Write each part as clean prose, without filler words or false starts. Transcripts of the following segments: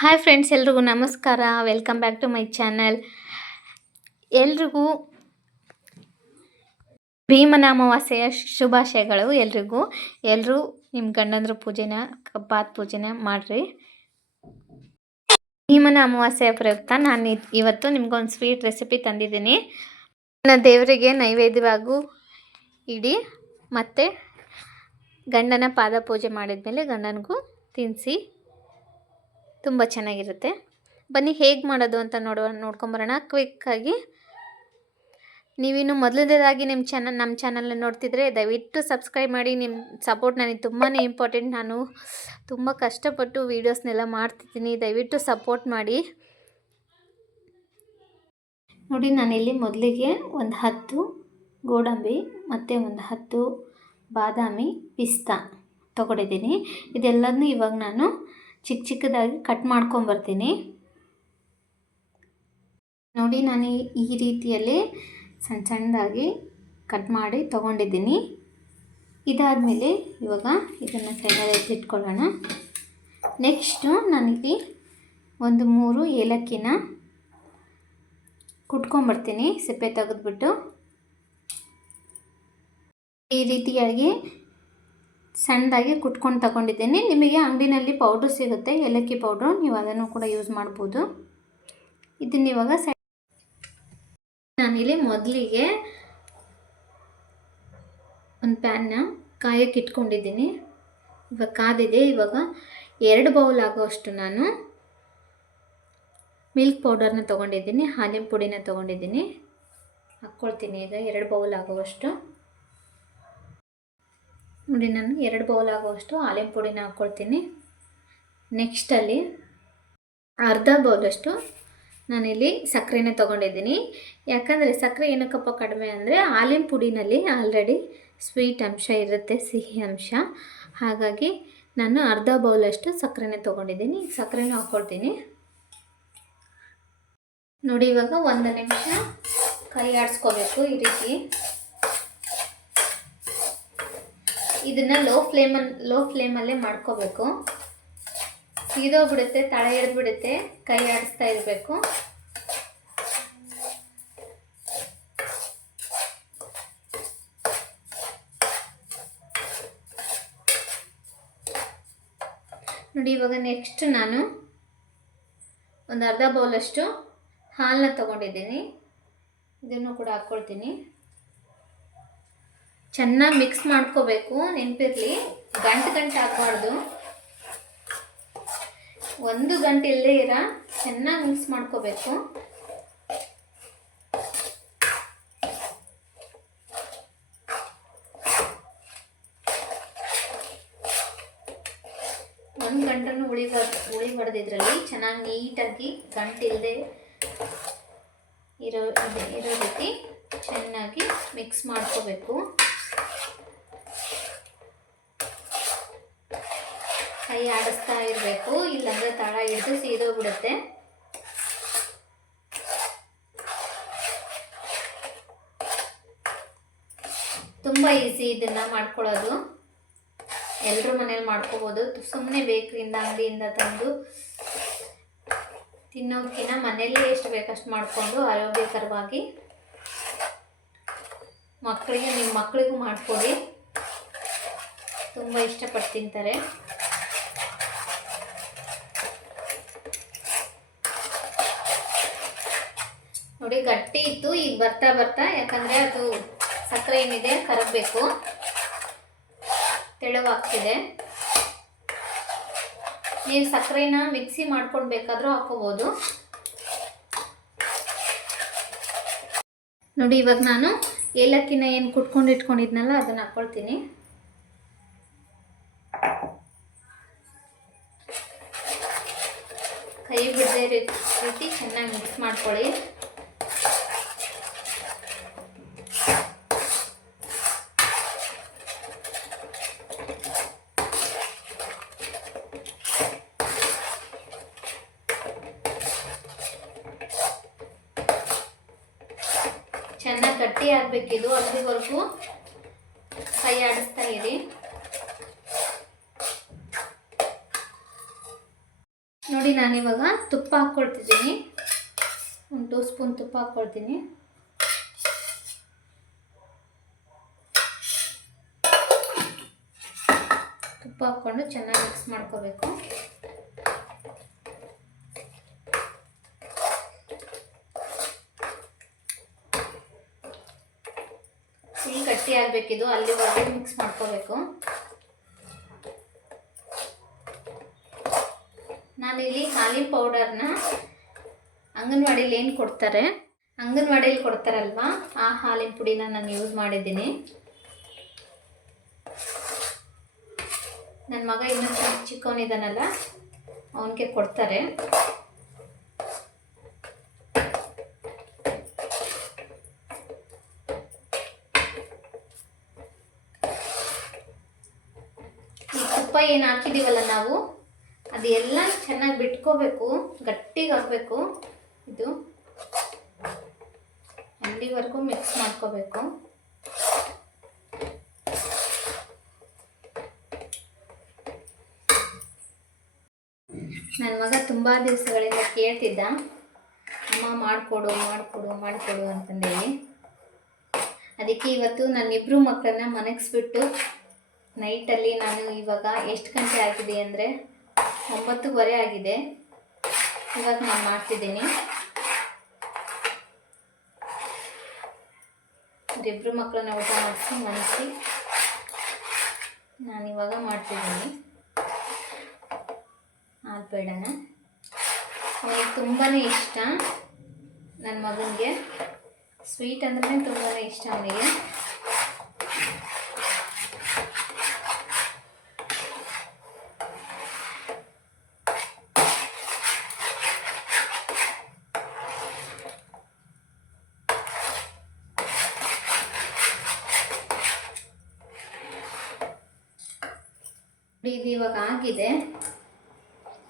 Hi friends, ಎಲ್ರಿಗೂ ನಮಸ್ಕಾರ. Welcome back to my channel. ಎಲ್ರಿಗೂ ಭೀಮನ ಅಮಾವಾಸ್ಯೆಯ ಶುಭಾಶಯಗಳು. ಎಲ್ಲರೂ ನಿಮ್ಮ ಗಂಡಂದ್ರ ಪೂಜೆನ ಪಾತ್ ಪೂಜೆನ ಮಾಡಿರಿ. ಭೀಮನ ಅಮಾವಾಸ್ಯೆಯ ಪ್ರಯುಕ್ತ ನಾನು ಇವತ್ತು ನಿಮ್ಗೊಂದು ಸ್ವೀಟ್ ರೆಸಿಪಿ ತಂದಿದ್ದೀನಿ. ನನ್ನ ದೇವರಿಗೆ ನೈವೇದ್ಯವಾಗೂ ಇಡಿ ಮತ್ತು ಗಂಡನ ಪಾದ ಪೂಜೆ ಮಾಡಿದ್ಮೇಲೆ ಗಂಡನಿಗೂ ತಿನ್ನಿಸಿ. ತುಂಬ ಚೆನ್ನಾಗಿರುತ್ತೆ. ಬನ್ನಿ ಹೇಗೆ ಮಾಡೋದು ಅಂತ ನೋಡ್ಕೊಂಬರೋಣ ಕ್ವಿಕ್ಕಾಗಿ. ನೀವಿನ್ನು ಮೊದಲನೇದಾಗಿ ನಮ್ಮ ಚಾನಲ್ನ ನೋಡ್ತಿದ್ರೆ ದಯವಿಟ್ಟು ಸಬ್ಸ್ಕ್ರೈಬ್ ಮಾಡಿ. ನಿಮ್ಮ ಸಪೋರ್ಟ್ ನನಗೆ ತುಂಬಾ ಇಂಪಾರ್ಟೆಂಟ್. ನಾನು ತುಂಬ ಕಷ್ಟಪಟ್ಟು ವೀಡಿಯೋಸ್ನೆಲ್ಲ ಮಾಡ್ತಿದ್ದೀನಿ. ದಯವಿಟ್ಟು ಸಪೋರ್ಟ್ ಮಾಡಿ. ನೋಡಿ, ನಾನಿಲ್ಲಿ ಮೊದಲಿಗೆ ಒಂದು 10 ಗೋಡಂಬಿ ಮತ್ತು ಒಂದು 10 ಬಾದಾಮಿ ಪಿಸ್ತಾ ತೊಗೊಂಡಿದ್ದೀನಿ. ಇದೆಲ್ಲದನ್ನೂ ಇವಾಗ ನಾನು ಚಿಕ್ಕದಾಗಿ ಕಟ್ ಮಾಡ್ಕೊಂಬರ್ತೀನಿ. ನೋಡಿ, ನಾನು ಈ ರೀತಿಯಲ್ಲಿ ಸಣ್ಣದಾಗಿ ಕಟ್ ಮಾಡಿ ತೊಗೊಂಡಿದ್ದೀನಿ. ಇದಾದಮೇಲೆ ಇವಾಗ ಇದನ್ನು ಸೈಡಲ್ಲಿ ಎತ್ತಿಟ್ಕೊಳ್ಳೋಣ. ನೆಕ್ಸ್ಟು ನಾನಿಲ್ಲಿ ಒಂದು 3 ಏಲಕ್ಕಿನ ಕುಟ್ಕೊಂಬರ್ತೀನಿ ಸಿಪ್ಪೆ ತೆಗೆದ್ಬಿಟ್ಟು. ಈ ರೀತಿಯಾಗಿ ಸಣ್ಣದಾಗಿ ಕುಟ್ಕೊಂಡು ತಗೊಂಡಿದ್ದೀನಿ. ನಿಮಗೆ ಅಂಗಡಿನಲ್ಲಿ ಪೌಡ್ರ್ ಸಿಗುತ್ತೆ, ಏಲಕ್ಕಿ ಪೌಡ್ರು, ನೀವು ಅದನ್ನು ಕೂಡ ಯೂಸ್ ಮಾಡ್ಬೋದು. ಇದನ್ನ ಇವಾಗ ನಾನಿಲ್ಲಿ ಮೊದಲಿಗೆ ಒಂದು ಪ್ಯಾನ್ನ ಕಾಯಕ್ಕೆ ಇಟ್ಕೊಂಡಿದ್ದೀನಿ. ಇವಾಗ ಕಾದಿದೆ. ಇವಾಗ 2 ಬೌಲ್ ಆಗೋಷ್ಟು ನಾನು ಮಿಲ್ಕ್ ಪೌಡರ್ನ ತೊಗೊಂಡಿದ್ದೀನಿ, ಹಾಲಿನ ಪುಡಿನ ತೊಗೊಂಡಿದ್ದೀನಿ. ಹಾಕ್ಕೊಳ್ತೀನಿ ಈಗ 2 ಬೌಲ್ ಆಗುವಷ್ಟು. ನೋಡಿ, ನಾನು 2 ಬೌಲ್ ಆಗುವಷ್ಟು ಹಾಲಿನ ಪುಡಿನ ಹಾಕ್ಕೊಳ್ತೀನಿ. ನೆಕ್ಸ್ಟಲ್ಲಿ ಅರ್ಧ ಬೌಲಷ್ಟು ನಾನಿಲ್ಲಿ ಸಕ್ಕರೆನ ತೊಗೊಂಡಿದ್ದೀನಿ. ಯಾಕಂದರೆ ಸಕ್ಕರೆ ಏನಕ್ಕಪ್ಪ ಕಡಿಮೆ ಅಂದರೆ ಹಾಲಿನ ಪುಡಿನಲ್ಲಿ ಆಲ್ರೆಡಿ ಸ್ವೀಟ್ ಅಂಶ ಇರುತ್ತೆ, ಸಿಹಿ ಅಂಶ. ಹಾಗಾಗಿ ನಾನು ಅರ್ಧ ಬೌಲಷ್ಟು ಸಕ್ಕರೆನ ತೊಗೊಂಡಿದ್ದೀನಿ. ಸಕ್ಕರೆನ ಹಾಕ್ಕೊಳ್ತೀನಿ. ನೋಡಿ, ಇವಾಗ 1 ನಿಮಿಷ ಕೈ ಆಡಿಸ್ಕೋಬೇಕು ಈ ರೀತಿ. ಇದನ್ನು ಲೋ ಫ್ಲೇಮಲ್ಲೇ ಮಾಡ್ಕೋಬೇಕು. ಸೀದೋಗ್ಬಿಡುತ್ತೆ, ತಳ ಹಿಡಿದ್ಬಿಡುತ್ತೆ, ಕೈ ಆಡಿಸ್ತಾ ಇರಬೇಕು. ನೋಡಿ, ಇವಾಗ ನೆಕ್ಸ್ಟ್ ನಾನು ಒಂದು ಅರ್ಧ ಬೌಲಷ್ಟು ಹಾಲನ್ನ ತೊಗೊಂಡಿದ್ದೀನಿ. ಇದನ್ನು ಕೂಡ ಹಾಕ್ಕೊಳ್ತೀನಿ. ಚೆನ್ನಾಗಿ ಮಿಕ್ಸ್ ಮಾಡ್ಕೋಬೇಕು. ನೆನಪಿರಲಿ, ಗಂಟು ಹಾಕಬಾರ್ದು. 1 ಗಂಟೆ ಇಲ್ಲೇ ಚೆನ್ನಾಗಿ ಮಿಕ್ಸ್ ಮಾಡ್ಕೋಬೇಕು. ಒಂದು ಗಂಟನ್ನು ಉಳಿಬಾರ್ದು. ಇದರಲ್ಲಿ ಚೆನ್ನಾಗಿ ನೀಟಾಗಿ ಗಂಟಿಲ್ಲದೆ ಇರೋ ರೀತಿ ಚೆನ್ನಾಗಿ ಮಿಕ್ಸ್ ಮಾಡ್ಕೋಬೇಕು. ಕೈ ಆಡಿಸ್ತಾ ಇರಬೇಕು, ಇಲ್ಲಾಂದರೆ ತಳ ಹಿಡಿದು ಸೀದೋಗ್ಬಿಡುತ್ತೆ. ತುಂಬ ಈಸಿ ಇದನ್ನು ಮಾಡ್ಕೊಳ್ಳೋದು. ಎಲ್ಲರೂ ಮನೇಲಿ ಮಾಡ್ಕೋಬೋದು. ಸುಮ್ಮನೆ ಬೇಕ್ರಿಯಿಂದ ಅಂಗಡಿಯಿಂದ ತಂದು ತಿನ್ನೋದಕ್ಕಿಂತ ಮನೆಯಲ್ಲೇ ಎಷ್ಟು ಬೇಕಷ್ಟು ಮಾಡಿಕೊಂಡು ಆರೋಗ್ಯಕರವಾಗಿ ನಿಮ್ಮ ಮಕ್ಕಳಿಗೂ ಮಾಡಿಕೊಡಿ. ತುಂಬ ಇಷ್ಟಪಟ್ಟು ತಿಂತಾರೆ. ನೋಡಿ, ಗಟ್ಟಿ ಇತ್ತು. ಈಗ ಬರ್ತಾ ಯಾಕಂದರೆ ಅದು ಸಕ್ಕರೆ ಏನಿದೆ ಕರಗಬೇಕು, ತೆಳುವಾಗ್ತಿದೆ. ನೀವು ಸಕ್ಕರೆನ ಮಿಕ್ಸಿ ಮಾಡ್ಕೊಂಡು ಬೇಕಾದರೂ ಹಾಕೋಬೋದು. ನೋಡಿ, ಇವಾಗ ನಾನು ಏಲಕ್ಕಿನ ಏನು ಕುಟ್ಕೊಂಡು ಇಟ್ಕೊಂಡಿದ್ನಲ್ಲ ಅದನ್ನು ಹಾಕ್ಕೊಳ್ತೀನಿ. ಕೈ ಬಿಡದೆ ರೀತಿ ಚೆನ್ನಾಗಿ ಮಿಕ್ಸ್ ಮಾಡ್ಕೊಳ್ಳಿ. ಚೆನ್ನಾಗಿ ಗಟ್ಟಿ ಆಗಬೇಕಿದು. ಅಲ್ಲಿವರೆಗೂ ಕೈ ಆಡಿಸ್ತಾ ಇರಿ. ನೋಡಿ, ನೋಡಿ ನಾನಿವಾಗ ತುಪ್ಪ ಹಾಕ್ಕೊಳ್ತಿದ್ದೀನಿ. 1 2 ಸ್ಪೂನ್ ತುಪ್ಪ ಹಾಕ್ಕೊಳ್ತೀನಿ. ತುಪ್ಪ ಹಾಕ್ಕೊಂಡು ಚೆನ್ನಾಗಿ ಮಿಕ್ಸ್ ಮಾಡ್ಕೋಬೇಕು. ಫುಲ್ ಗಟ್ಟಿ ಆಗಬೇಕಿದು, ಅಲ್ಲಿವರೆಗೆ ಮಿಕ್ಸ್ ಮಾಡ್ಕೋಬೇಕು. ನಾನಿಲ್ಲಿ ಹಾಲಿನ ಪೌಡರ್ನ ಅಂಗನವಾಡಿಲಿ ಏನು ಕೊಡ್ತಾರೆ, ಅಂಗನವಾಡಿಯಲ್ಲಿ ಕೊಡ್ತಾರಲ್ವ ಆ ಹಾಲಿನ ಪುಡಿನ ನಾನು ಯೂಸ್ ಮಾಡಿದ್ದೀನಿ. ನನ್ನ ಮಗ ಇನ್ನೂ ಚಿಕ್ಕವನಿದ್ದಾನಲ್ಲ, ಅವನಿಗೆ ಕೊಡ್ತಾರೆ. ಈ ತುಪ್ಪ ಏನು ಹಾಕಿದ್ದೀವಲ್ಲ ನಾವು, ಅದು ಎಲ್ಲ ಚೆನ್ನಾಗಿ ಬಿಟ್ಕೋಬೇಕು, ಗಟ್ಟಿಗೆ ಆಗಬೇಕು. ಇದು ಅಲ್ಲಿವರೆಗೂ ಮಿಕ್ಸ್ ಮಾಡ್ಕೋಬೇಕು. ನನ್ನ ಮಗ ತುಂಬ ದಿವಸಗಳಿಂದ ಕೇಳ್ತಿದ್ದ, ಅಮ್ಮ ಮಾಡಿಕೊಡು ಮಾಡಿಕೊಡು ಮಾಡಿಕೊಡು ಅಂತಂದೇಳಿ. ಅದಕ್ಕೆ ಇವತ್ತು ನನ್ನಿಬ್ಬರು ಮಕ್ಕಳನ್ನ ಮನಗಿಸ್ಬಿಟ್ಟು ನೈಟಲ್ಲಿ ನಾನು ಇವಾಗ ಎಷ್ಟು ಗಂಟೆ ಆಗಿದೆ ಅಂದರೆ 9:15 ಆಗಿದೆ. ಇವಾಗ ನಾನು ಮಾಡ್ತಿದ್ದೀನಿ. ಇಬ್ಬರು ಮಕ್ಕಳನ್ನ ಊಟ ಮಾಡಿಸಿ ಮನಗಿಸಿ ನಾನಿವಾಗ ಮಾಡ್ತಿದ್ದೀನಿ ಆಲ್ಪೇಡನ. ಅವನಿಗೆ ತುಂಬಾ ಇಷ್ಟ, ನನ್ನ ಮಗನಿಗೆ ಸ್ವೀಟ್ ಅಂದ್ರೆ ತುಂಬಾ ಇಷ್ಟ ಅವನಿಗೆ. ಇದು ಇವಾಗ ಆಗಿದೆ,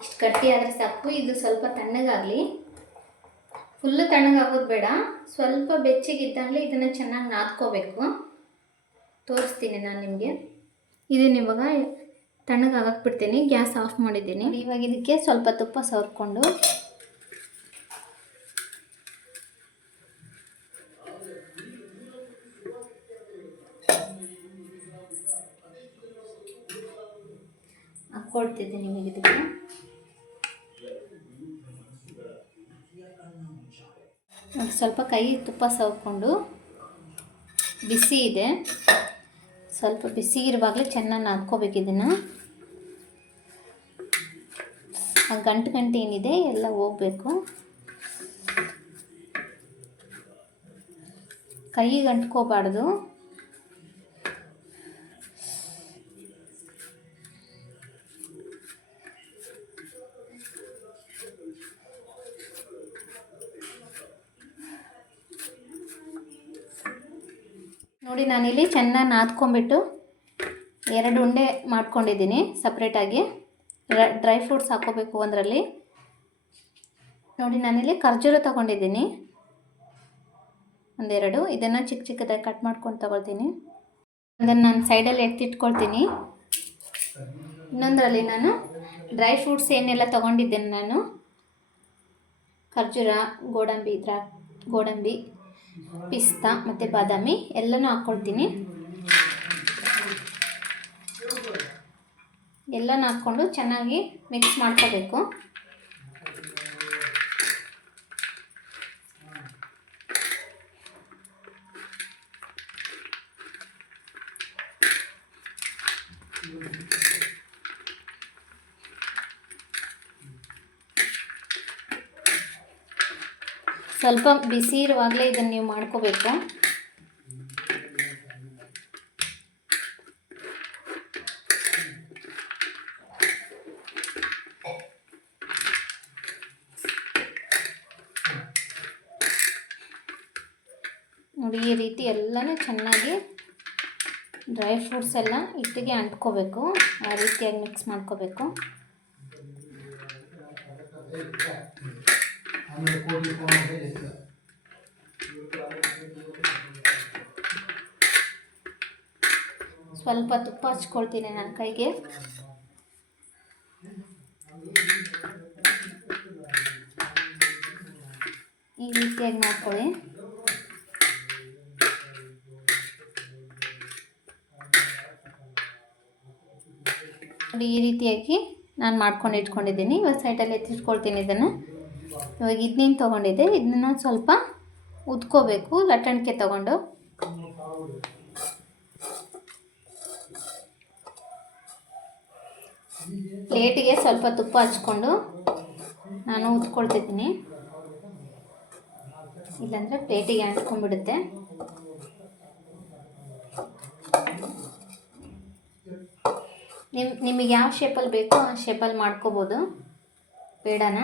ಇಷ್ಟು ಗಟ್ಟಿ ಆದರೆ ಸಾಕು. ಇದು ಸ್ವಲ್ಪ ತಣ್ಣಗಾಗಲಿ, ಫುಲ್ಲು ತಣ್ಣಗಾಗೋದು ಬೇಡ, ಸ್ವಲ್ಪ ಬೆಚ್ಚಗಿದ್ದಾಗಲೇ ಇದನ್ನು ಚೆನ್ನಾಗಿ ನಾದ್ಕೋಬೇಕು. ತೋರಿಸ್ತೀನಿ ನಾನು ನಿಮಗೆ. ಇದನ್ನ ಇವಾಗ ತಣ್ಣಗಾಗಕ್ಕೆ ಬಿಡ್ತೀನಿ. ಗ್ಯಾಸ್ ಆಫ್ ಮಾಡಿದ್ದೀನಿ. ಇವಾಗ ಇದಕ್ಕೆ ಸ್ವಲ್ಪ ತುಪ್ಪ ಸವರ್ಕೊಂಡು ಹಾಕ್ಕೊಳ್ತಿದ್ದೀನಿ ನಿಮಗೆ. ಇದಕ್ಕೆ ಸ್ವಲ್ಪ ಕೈ ತುಪ್ಪ ಸವರ್ಕೊಂಡು, ಬಿಸಿ ಇದೆ, ಸ್ವಲ್ಪ ಬಿಸಿ ಇರುವಾಗಲೇ ಚೆನ್ನಾಗಿ ನಾದ್ಕೋಬೇಕು. ಇದನ್ನು ಆ ಗಂಟು ಏನಿದೆ ಎಲ್ಲ ಹೋಗಬೇಕು. ಕೈಗೆ ಅಂಟ್ಕೋಬಾರ್ದು. ನೋಡಿ ನಾನಿಲ್ಲಿ ಚೆನ್ನಾಗಿ ನಾದ್ಕೊಂಬಿಟ್ಟು 2 ಉಂಡೆ ಮಾಡ್ಕೊಂಡಿದ್ದೀನಿ ಸಪ್ರೇಟಾಗಿ. ಡ್ರೈ ಫ್ರೂಟ್ಸ್ ಹಾಕ್ಕೋಬೇಕು ಒಂದರಲ್ಲಿ. ನೋಡಿ ನಾನಿಲ್ಲಿ ಖರ್ಜೂರ ತೊಗೊಂಡಿದ್ದೀನಿ ಒಂದೆರಡು. ಇದನ್ನು ಚಿಕ್ಕ ಚಿಕ್ಕದಾಗಿ ಕಟ್ ಮಾಡ್ಕೊಂಡು ತೊಗೊಳ್ತೀನಿ. ಅದನ್ನು ನಾನು ಸೈಡಲ್ಲಿ ಎತ್ತಿಟ್ಕೊಳ್ತೀನಿ. ಇನ್ನೊಂದರಲ್ಲಿ ನಾನು ಡ್ರೈ ಫ್ರೂಟ್ಸ್ ಏನೆಲ್ಲ ತೊಗೊಂಡಿದ್ದೇನೆ ನಾನು, ಖರ್ಜೂರ, ಗೋಡಂಬಿ, ಪಿಸ್ತಾ ಮತ್ತು ಬಾದಾಮಿ ಎಲ್ಲನೂ ಹಾಕ್ಕೊಳ್ತೀನಿ. ಎಲ್ಲನೂ ಹಾಕ್ಕೊಂಡು ಚೆನ್ನಾಗಿ ಮಿಕ್ಸ್ ಮಾಡ್ಕೋಬೇಕು. ಸ್ವಲ್ಪ ಬಿಸಿ ಇರುವಾಗಲೇ ಇದನ್ನು ನೀವು ಮಾಡ್ಕೋಬೇಕು. ನೋಡಿ ಈ ರೀತಿ ಎಲ್ಲನೂ ಚೆನ್ನಾಗಿ ಡ್ರೈ ಫ್ರೂಟ್ಸ್ ಎಲ್ಲ ಹಿಟ್ಟಿಗೆ ಅಂಟ್ಕೋಬೇಕು. ಆ ರೀತಿಯಾಗಿ ಮಿಕ್ಸ್ ಮಾಡ್ಕೋಬೇಕು. ಸ್ವಲ್ಪ ತುಪ್ಪ ಹಚ್ಕೊಳ್ತೀನಿ ನನ್ನ ಕೈಗೆ. ಈ ರೀತಿಯಾಗಿ ಮಾಡ್ಕೊಳ್ಳಿ. ನೋಡಿ ಈ ರೀತಿಯಾಗಿ ನಾನು ಮಾಡ್ಕೊಂಡು ಇಟ್ಕೊಂಡಿದ್ದೀನಿ. ಇವಾಗ ಸೈಡಲ್ಲಿ ಎತ್ತಿಟ್ಕೊಳ್ತೀನಿ ಇದನ್ನು. ಇವಾಗ ಇದನ್ನ ತೊಗೊಂಡಿದ್ದೆ, ಇದನ್ನ ಸ್ವಲ್ಪ ಉದ್ಕೋಬೇಕು ಲಟ್ಟಣಿಕೆ ತೊಗೊಂಡು. ಪ್ಲೇಟಿಗೆ ಸ್ವಲ್ಪ ತುಪ್ಪ ಹಚ್ಕೊಂಡು ನಾನು ಉದ್ಕೊಳ್ತಿದ್ದೀನಿ, ಇಲ್ಲಾಂದರೆ ಪ್ಲೇಟಿಗೆ ಅಂಟ್ಕೊಂಡ್ಬಿಡುತ್ತೆ. ನಿಮಗೆ ಯಾವ ಶೇಪಲ್ಲಿ ಬೇಕೋ ಆ ಶೇಪಲ್ಲಿ ಮಾಡ್ಕೋಬೋದು ಬೇಡನ.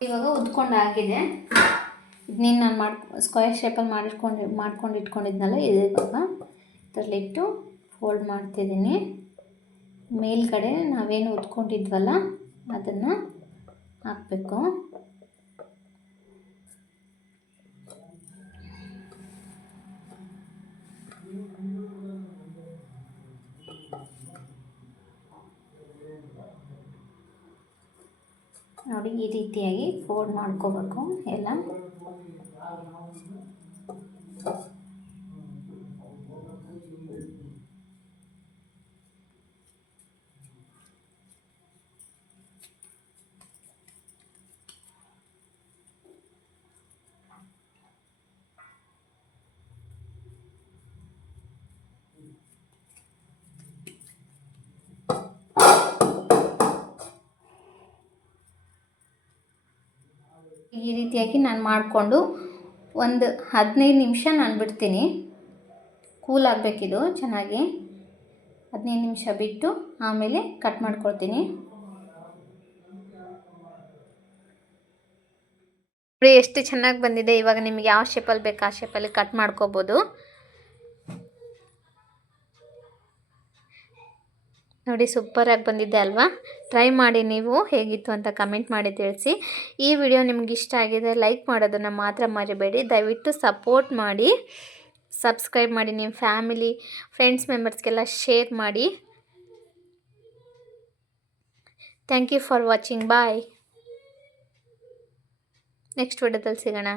ಇವಾಗ ಉದ್ಕೊಂಡಾಗಿದೆ. ಇದನ್ನೇನು ನಾನು ಸ್ಕ್ವೇರ್ ಶೇಪಲ್ಲಿ ಮಾಡ್ಕೊಂಡು ಇಟ್ಕೊಂಡಿದ್ನಲ್ಲ, ಇದು ಇವಾಗ ಇದರಲ್ಲಿಟ್ಟು ಫೋಲ್ಡ್ ಮಾಡ್ತಿದ್ದೀನಿ. ಮೇಲ್ಗಡೆ ನಾವೇನು ಉದ್ಕೊಂಡಿದ್ವಲ್ಲ ಅದನ್ನು ಹಾಕಬೇಕು. ನೋಡಿ ಈ ರೀತಿಯಾಗಿ ಫೋಲ್ಡ್ ಮಾಡ್ಕೋಬೇಕು ಎಲ್ಲ. ಈ ರೀತಿಯಾಗಿ ನಾನು ಮಾಡಿಕೊಂಡು ಒಂದು 15 ನಿಮಿಷ ನಾನು ಬಿಡ್ತೀನಿ. ಕೂಲ್ ಆಗಬೇಕಿದು ಚೆನ್ನಾಗಿ. 15 ನಿಮಿಷ ಬಿಟ್ಟು ಆಮೇಲೆ ಕಟ್ ಮಾಡ್ಕೊಳ್ತೀನಿ. ನೋಡಿ ಎಷ್ಟು ಚೆನ್ನಾಗಿ ಬಂದಿದೆ. ಇವಾಗ ನಿಮಗೆ ಯಾವ ಶೇಪಲ್ಲಿ ಬೇಕು ಆ ಶೇಪಲ್ಲಿ ಕಟ್ ಮಾಡ್ಕೋಬೋದು. ನೋಡಿ ಸೂಪರಾಗಿ ಬಂದಿದೆ ಅಲ್ವಾ? ಟ್ರೈ ಮಾಡಿ ನೀವು, ಹೇಗಿತ್ತು ಅಂತ ಕಮೆಂಟ್ ಮಾಡಿ ತಿಳಿಸಿ. ಈ ವಿಡಿಯೋ ನಿಮ್ಗೆ ಇಷ್ಟ ಆಗಿದೆ ಲೈಕ್ ಮಾಡೋದನ್ನು ಮಾತ್ರ ಮರಿಬೇಡಿ. ದಯವಿಟ್ಟು ಸಪೋರ್ಟ್ ಮಾಡಿ, ಸಬ್ಸ್ಕ್ರೈಬ್ ಮಾಡಿ, ನಿಮ್ಮ ಫ್ಯಾಮಿಲಿ ಫ್ರೆಂಡ್ಸ್ ಮೆಂಬರ್ಸ್ಗೆಲ್ಲ ಶೇರ್ ಮಾಡಿ. Thank you for watching. Bye. Next ವಿಡಿಯೋದಲ್ಲಿ ಸಿಗೋಣ.